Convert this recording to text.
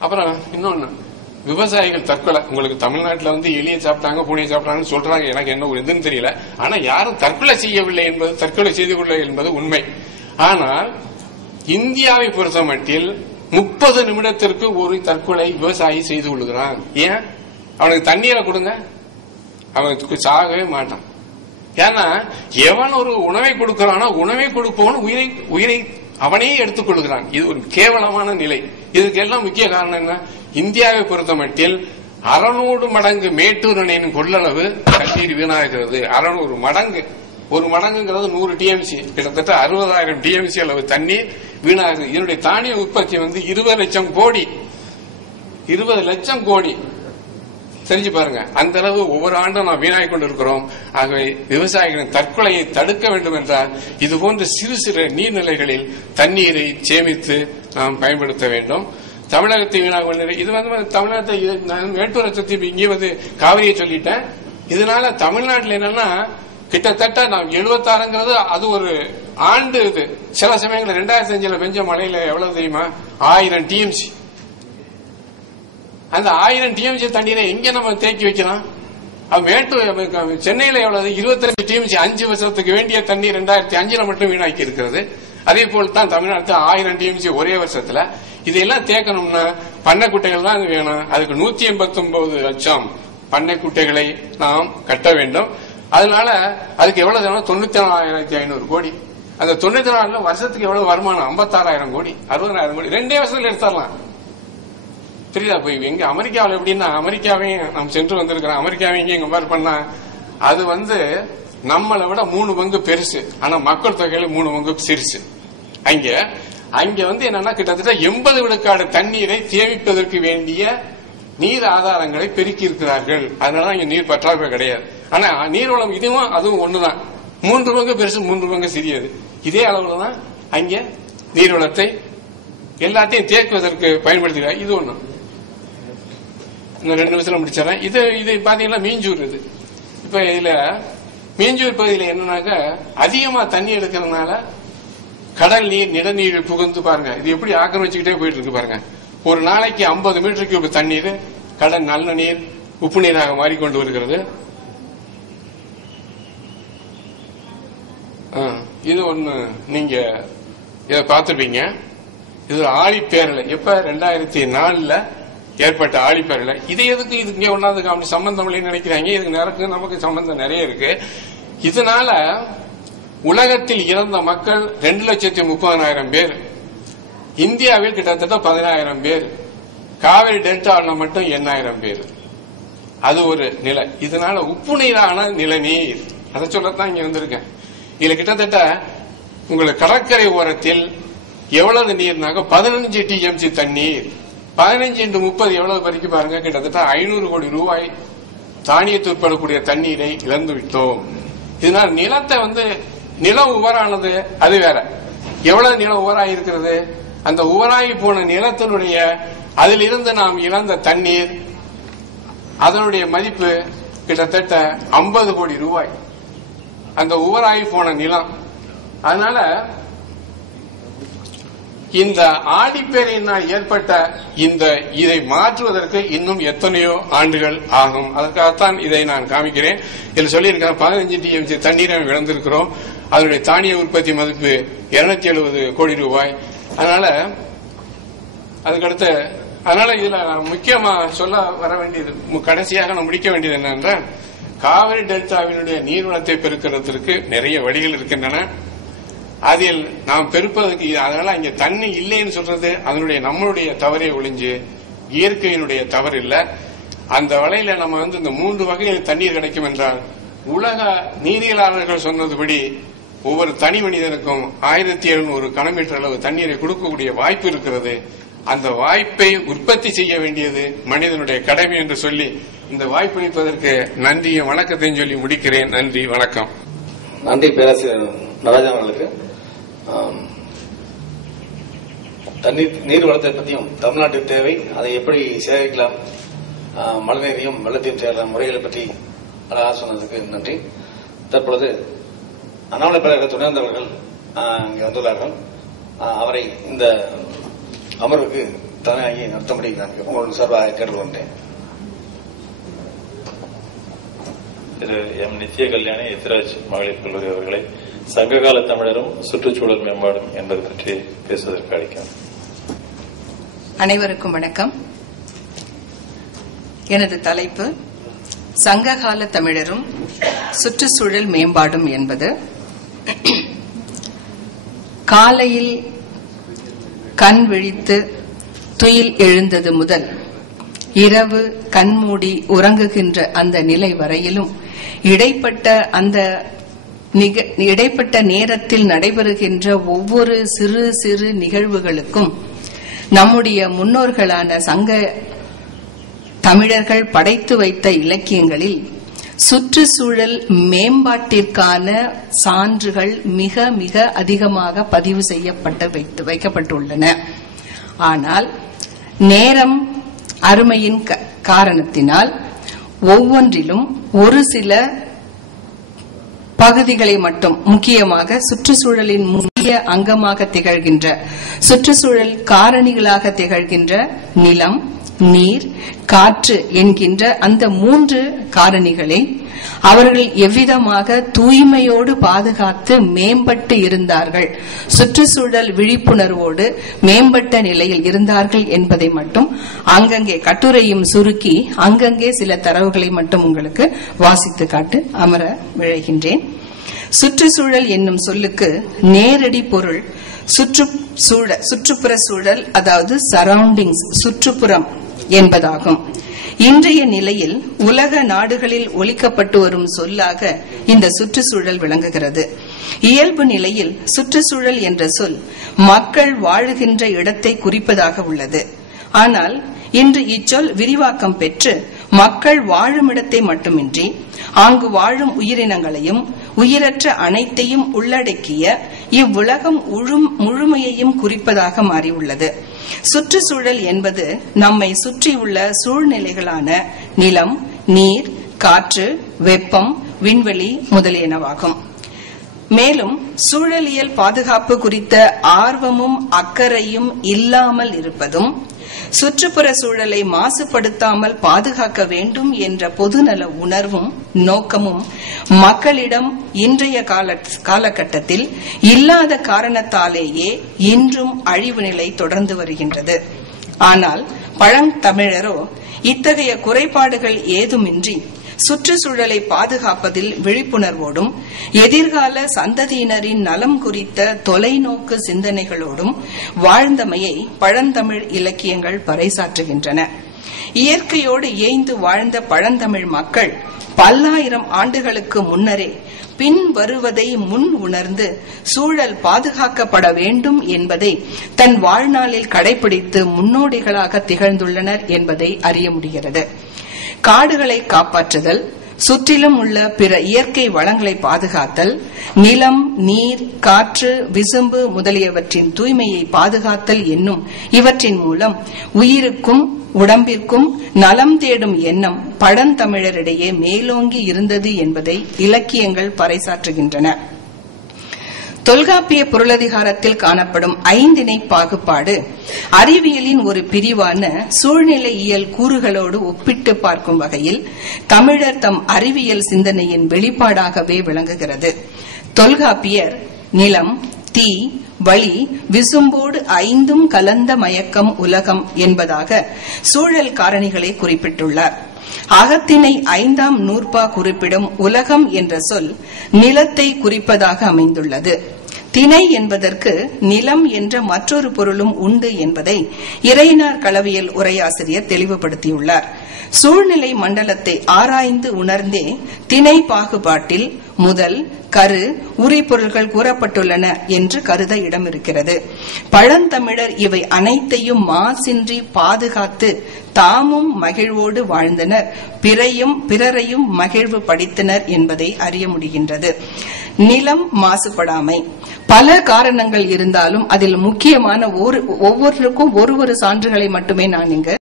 அப்புறம் இன்னொன்னு விவசாயிகள் தற்கொலை. உங்களுக்கு தமிழ்நாட்டில் வந்து எளிய சாப்பிட்டாங்க பூனையை சாப்பிட்டாங்கன்னு சொல்றாங்க. எனக்கு என்ன எதுன்னு தெரியல. ஆனா யாரும் தற்கொலை செய்யவில்லை என்பது தற்கொலை செய்து கொள்ள என்பது உண்மை. ஆனால் இந்தியாவை பொறுத்த மட்டில் முப்பது நிமிடத்திற்கு ஒரு தற்கொலை விவசாயி செய்து கொள்கிறான். ஏன்? அவனுக்கு தண்ணீரை கொடுங்க. அவனுக்கு சாகவே மாட்டான். ஏன்னா எவன் ஒரு உணவை கொடுக்கிறானோ உணவை கொடுப்பவன் உயிரை உயிரை அவனே எடுத்துக்கொள்கிறான் இது ஒரு கேவலமான நிலை. இதுக்கெல்லாம் முக்கிய காரணம் என்ன? இந்தியாவை பொறுத்த மட்டில் அறுநூறு மடங்கு மேட்டூர் அணையின் கொள்ளளவு தண்ணீர் வீணாகிறது. அறுநூறு மடங்கு. ஒரு மடங்குங்கிறது நூறு டிஎம்சி. கிட்டத்தட்ட அறுபதாயிரம் டிஎம்சி அளவு தண்ணீர் வீணாகுது இதனுடைய தானிய உற்பத்தி வந்து இருபது லட்சம் கோடி. இருபது லட்சம் கோடி. தெரிஞ்சு பாருங்க. அந்த அளவு ஒவ்வொரு ஆண்டும் நாம் வீணாகி கொண்டிருக்கிறோம். ஆகவே விவசாயிகளின் தற்கொலையை தடுக்க வேண்டும் என்றால் இது போன்ற சிறு சிறு நீர்நிலைகளில் தண்ணீரை சேமித்து நாம் பயன்படுத்த வேண்டும். தமிழகத்தை வீணாக கொண்டு இது வந்து தமிழகத்தை இது நான் மேட்டூர் லட்சத்தீவு இங்கே வந்து காவிரியை சொல்லிட்டேன். இதனால தமிழ்நாட்டில் என்னன்னா கிட்டத்தட்ட நாம் எழுபத்தாறுங்கிறது அது ஒரு ஆண்டு இது. சில சமயங்களில் ரெண்டாயிரத்தி அஞ்சுல பெஞ்ச மழையில எவ்வளவு தெரியுமா? ஆயிரம் டிஎம்சி அந்த ஆயிரம் டிஎம்சி தண்ணீரை எங்க நம்ம தேக்கி வைக்கலாம்? மேட்டூர் சென்னையில எவ்வளவு? இருபத்தி ரெண்டு டிஎம்சி அஞ்சு வருஷத்துக்கு வேண்டிய தண்ணீர் ரெண்டாயிரத்தி அஞ்சுல மட்டும் வீணாக்கி இருக்கிறது. அதே போல் தான் தமிழ்நாட்டில் ஆயிரம் டிஎம்சி ஒரே வருஷத்துல. இதெல்லாம் தேக்கணும்னா பண்ணை குட்டைகள் தான் வேணும். அதுக்கு நூத்தி எண்பத்தி ஒன்பது லட்சம் பண்ணை குட்டைகளை நாம் கட்ட வேண்டும். அதனால அதுக்கு எவ்வளவு தேவை தொண்ணூத்தி நாலாயிரத்தி ஐநூறு கோடி. அந்த தொண்ணூத்தி நாலு வருஷத்துக்கு எவ்வளவு வருமானம்? ஐம்பத்தாறாயிரம் கோடி அறுபதாயிரம் கோடி. ரெண்டே வருஷத்துல எடுத்துடலாம். புரியுதா போய் எங்க அமெரிக்காவில் எப்படின்னா அமெரிக்காவையும் நாம் சென்று வந்திருக்கிறோம். அமெரிக்காவையும் இங்கே கம்பேர் பண்ணா அது வந்து நம்மளை விட மூணு பங்கு பெருசு. ஆனா மக்கள் தொகையில மூணு பங்கு சிறுசு. அங்க அங்க வந்து என்னன்னா கிட்டத்தட்ட எண்பது விழுக்காடு தண்ணீரை சேமிப்பதற்கு வேண்டிய நீர் ஆதாரங்களை பெருக்கி இருக்கிறார்கள் அதனால இங்க நீர் பற்றாக்குறை கிடையாது. ஆனா நீர்வளம் இதுவும் அதுவும் ஒண்ணுதான். மூன்று பங்கு பெருசு மூன்று பங்கு சிறியது. இதே அளவுல தான் அங்க நீர்வளத்தை எல்லாத்தையும் தேக்குவதற்கு பயன்படுத்துகிறார். இது ஒண்ணு. இன்னும் ரெண்டு நிமிஷத்துல முடிச்சிடறேன். இது இது பாத்தீங்கன்னா மீஞ்சூர் இது. இப்ப இதுல மீஞ்சூர் பகுதியில் என்னன்னாக்கா அதிகமா தண்ணி எடுக்கிறதுனால கடல் நீர் நிலநீர் புகுந்து பாருங்க. இது எப்படி ஆக்கிரமிச்சுக்கிட்டே போயிட்டு இருக்கு பாருங்க. ஒரு நாளைக்கு ஐம்பது மீட்டர் கியூப் தண்ணீர் கடல் நல்ல நீர் உப்பு நீராக மாறிக்கொண்டு வருகிறது. ஆ, இது ஒண்ணு நீங்க இதை பார்த்துருப்பீங்க. இது ஆழிப்பேரலை. எப்ப? ரெண்டாயிரத்தி நாலுல ஏற்பட்ட ஆழிப்பேரலை. இது எதுக்கு இதுக்கு இங்க ஒன்னாவது காமி சம்பந்தம் இல்லைன்னு நினைக்கிறாங்க. இதுக்கு நேரத்துக்கு நமக்கு சம்பந்தம் நிறைய இருக்கு. இதனால உலகத்தில் இறந்த மக்கள் ரெண்டு லட்சத்தி முப்பதனாயிரம் பேர். இந்தியாவில் கிட்டத்தட்ட பதினாயிரம் பேர். காவிரி டெல்டாவில் மட்டும் எண்ணாயிரம் பேர். அது ஒரு நிலை. இதனால உப்பு நீரான நிலநீர் அதை சொல்லத்தான் இங்க வந்திருக்கேன். இதுல கிட்டத்தட்ட உங்களுக்கு கடற்கரை ஓரத்தில் எவ்வளவு நீர்னாக்க பதினஞ்சு டிஎம்சி தண்ணீர். பதினஞ்சு இன்று முப்பது எவ்வளவு பறிக்க பாருங்க? கிட்டத்தட்ட ஐநூறு கோடி ரூபாய் தானியத்து உட்படக்கூடிய தண்ணீரை இழந்து விட்டோம். இதனால் நிலத்தை வந்து நிலம் உவரானது அது வேற. எவ்வளவு நிலம் உவராய் இருக்கிறது? அந்த உவராகி போன நிலத்தினுடைய அதிலிருந்து நாம் இழந்த தண்ணீர் அதனுடைய மதிப்பு கிட்டத்தட்ட 50 கோடி ரூபாய். அந்த உவராகி போன நிலம். அதனால இந்த ஆடிப்பேரையினால் ஏற்பட்ட இந்த இதை மாற்றுவதற்கு இன்னும் எத்தனையோ ஆண்டுகள் ஆகும். அதற்காகத்தான் இதை நான் காமிக்கிறேன். இதில் சொல்லியிருக்கிறேன் பதினஞ்சு டிஎம்சி தண்ணீரை இழந்திருக்கிறோம். அதனுடைய தானிய உற்பத்தி மதிப்பு 270 எழுபது கோடி ரூபாய். அதனால அதுக்கடுத்து அதனால இதுல முக்கியமா சொல்ல வர வேண்டியது கடைசியாக நான் முடிக்க வேண்டியது என்னென்றால் காவிரி டெல்டாவினுடைய நீர்வளத்தை பெருக்கிறதுக்கு நிறைய வழிகள் இருக்கின்றன. அதில் நாம் பெருப்பதற்கு அதனால இங்க தண்ணி இல்லைன்னு சொல்றது அதனுடைய நம்மளுடைய தவறே ஒளிஞ்சு இயற்கையினுடைய தவறு இல்ல. அந்த வலையில நம்ம வந்து இந்த மூன்று வகையில் தண்ணீர் கிடைக்கும் என்றால் உலக நீரியலாளர்கள் சொன்னதுபடி ஒவ்வொரு தனி மனிதனுக்கும் ஆயிரத்தி எழுநூறு கனமீட்டர் அளவு தண்ணீரை கொடுக்கக்கூடிய வாய்ப்பு இருக்கிறது. அந்த வாய்ப்பை உற்பத்தி செய்ய வேண்டியது மனிதனுடைய கடமை என்று சொல்லி இந்த வாய்ப்பளிப்பதற்கு நன்றியும் வணக்கத்தையும் சொல்லி முடிக்கிறேன். நன்றி வணக்கம். நன்றி பேராசிரியர் நடராஜன் அவர்களுக்கு. தண்ணீர் நீர் வளத்தை பற்றியும் தமிழ்நாட்டின் தேவை. அதை எப்படி சேகரிக்கலாம்? மழைநீரையும் வெள்ளத்தையும் சேகரிக்கும் முறைகளை பற்றி அழகாக சொன்னதுக்கு நன்றி. தற்பொழுது அண்ணாமலை பல்கலை துணைந்தவர்கள் இங்கே வந்துள்ளார்கள். அவரை இந்த அமர்வுக்கு தலையாகி நடத்தும்படி நான் உங்களுக்கு சார்பாக கேட்டுக்கொண்டேன். திரு எம். நித்ய கல்யாணி எத்திராஜ் மகளிர் கல்லூரி அவர்களை சங்ககால தமிழரும் சுற்றுச்சூழல் மேம்பாடும் என்பது பற்றி பேசுவதற்கு அழைக்கிறேன் அனைவருக்கும் வணக்கம். எனது தலைப்பு சங்ககால தமிழரும் சுற்றுச்சூழல் மேம்பாடும் என்பது. காலையில் கண் விழித்து துயில் எழுந்தது முதல் இரவு கண்மூடி உறங்குகின்ற அந்த நிலை வரையிலும் இடைப்பட்ட அந்த இடைப்பட்ட நேரத்தில் நடைபெறுகின்ற ஒவ்வொரு சிறு சிறு நிகழ்வுகளுக்கும் நம்முடைய முன்னோர்களான சங்க தமிழர்கள் படைத்து வைத்த இலக்கியங்களில் சுற்றுச்சூழல் மேம்பாட்டிற்கான சான்றுகள் மிக மிக அதிகமாக பதிவு செய்யப்பட்டு வைத்து வைக்கப்பட்டுள்ளன. ஆனால் நேரம் அருமையின் க- காரணத்தினால் ஒவ்வொன்றிலும் ஒரு சில பகுதிகளை மட்டும் முக்கியமாக சுற்றுச்சூழலின் முக்கிய அங்கமாக திகழ்கின்ற சுற்றுச்சூழல் காரணிகளாக திகழ்கின்ற நிலம் நீர் காற்று என்கின்ற அந்த மூன்று காரணிகளை அவர்கள் எவ்விதமாக தூய்மையோடு பாதுகாத்து மேம்பட்டு இருந்தார்கள் சுற்றுச்சூழல் விழிப்புணர்வோடு மேம்பட்ட நிலையில் இருந்தார்கள் என்பதை மட்டும் அங்கங்கே கட்டுரையும் சுருக்கி அங்கங்கே சில தரவுகளை மட்டும் உங்களுக்கு வாசித்து காட்டு அமர விழைகின்றேன். சுற்றுச்சூழல் என்னும் சொல்லுக்கு நேரடி பொருள் சுற்று சூழ- சுற்றுப்புற சூழல் அதாவது சரௌண்டிங்ஸ் சுற்றுப்புறம் என்பதாகும். இன்றைய நிலையில் உலக நாடுகளில் ஒழிக்கப்பட்டு வரும் சொல்லாக இந்த சுற்றுச்சூழல் விளங்குகிறது. இயல்பு நிலையில் சுற்றுச்சூழல் என்ற சொல் மக்கள் வாழுகின்ற இடத்தை குறிப்பதாக உள்ளது. ஆனால் இன்று இச்சொல் விரிவாக்கம் பெற்று மக்கள் வாழும் இடத்தை மட்டுமின்றி அங்கு வாழும் உயிரினங்களையும் உயிரற்ற அனைத்தையும் உள்ளடக்கிய இவ்வுலகம் உழும்- முழுமையையும் குறிப்பதாக மாறியுள்ளது. சுற்றுச்சூழல் என்பது நம்மை சுற்றியுள்ள சூழ்நிலைகளான நிலம் நீர் காற்று வெப்பம் விண்வெளி முதலியனவாகும். மேலும் சூழலியல் பாதுகாப்பு குறித்த ஆர்வமும் அக்கறையும் இல்லாமல் இருப்பதும் சுற்றுப்புற சூழலை மாசுபடுத்தாமல் பாதுகாக்க வேண்டும் என்ற பொதுநல உணர்வும் நோக்கமும் மக்களிடம் இன்றைய கால காலகட்டத்தில் இல்லாத காரணத்தாலேயே இன்றும் அழிவு நிலை தொடர்ந்து வருகின்றது. ஆனால் பழந்தமிழரோ இத்தகைய குறைபாடுகள் ஏதுமின்றி சுற்றுச்சூழலை பாதுகாப்பதில் விழிப்புணர்வோடும் எதிர்கால சந்ததியினரின் நலம் குறித்த தொலைநோக்கு சிந்தனைகளோடும் வாழ்ந்தமையை பழந்தமிழ் இலக்கியங்கள் பறைசாற்றுகின்றன. இயற்கையோடு ஏய்ந்து வாழ்ந்த பழந்தமிழ் மக்கள் பல்லாயிரம் ஆண்டுகளுக்கு முன்னரே பின் வருவதை முன் உணர்ந்து சூழல் பாதுகாக்கப்பட வேண்டும் என்பதை தன் வாழ்நாளில் கடைபிடித்து முன்னோடிகளாக திகழ்ந்துள்ளனர் என்பதை அறிய முடிகிறது. காடுகளை காப்பாற்றுதல் சுற்றிலும் உள்ள பிற இயற்கை வளங்களை பாதுகாத்தல் நிலம் நீர் காற்று விசும்பு முதலியவற்றின் தூய்மையை பாதுகாத்தல் என்னும் இவற்றின் மூலம் உயிருக்கும் உடம்பிற்கும் நலம் தேடும் எண்ணம் பழந்தமிழரிடையே மேலோங்கி இருந்தது என்பதை இலக்கியங்கள் பறைசாற்றுகின்றன. தொல்காப்பிய பொருளதிகாரத்தில் காணப்படும் ஐந்திணை பாகுபாடு அறிவியலின் ஒரு பிரிவான சூழ்நிலையியல் கூறுகளோடு ஒப்பிட்டு பார்க்கும் வகையில் தமிழர் தம் அறிவியல் சிந்தனையின் வெளிப்பாடாகவே விளங்குகிறது. தொல்காப்பியர் நிலம் தீ வழி விசும்போடு ஐந்தும் கலந்த மயக்கம் உலகம் என்பதாக சூழல் காரணிகளை குறிப்பிட்டுள்ளார். அகத்தினை ஐந்தாம் நூற்பா குறிப்பிடும் உலகம் என்ற சொல் நிலத்தை குறிப்பதாக அமைந்துள்ளது. திணை என்பதற்கு நிலம் என்ற மற்றொரு பொருளும் உண்டு என்பதை இறையினார் களவியல் உரையாசிரியர் தெளிவுபடுத்தியுள்ளார். சூழ்நிலை மண்டலத்தை ஆராய்ந்து உணர்ந்தே திணை பாகுபாட்டில் முதல் கரு உரிபொருள்கள் கூறப்பட்டுள்ளன என்று கருத இடம் இருக்கிறது பழந்தமிழர் இவை அனைத்தையும் மாசின்றி பாதுகாத்து தாமும் மகிழ்வோடு வாழ்ந்தனர். பிறையும் பிறரையும் மகிழ்வு படித்தனர் என்பதை அறிய முடிகின்றது. நிலம் மாசுபடாமை. பல காரணங்கள் இருந்தாலும் அதில் முக்கியமான ஒரு ஒவ்வொருவருக்கும் ஒரு ஒரு சான்றுகளை மட்டுமே நான் இங்கு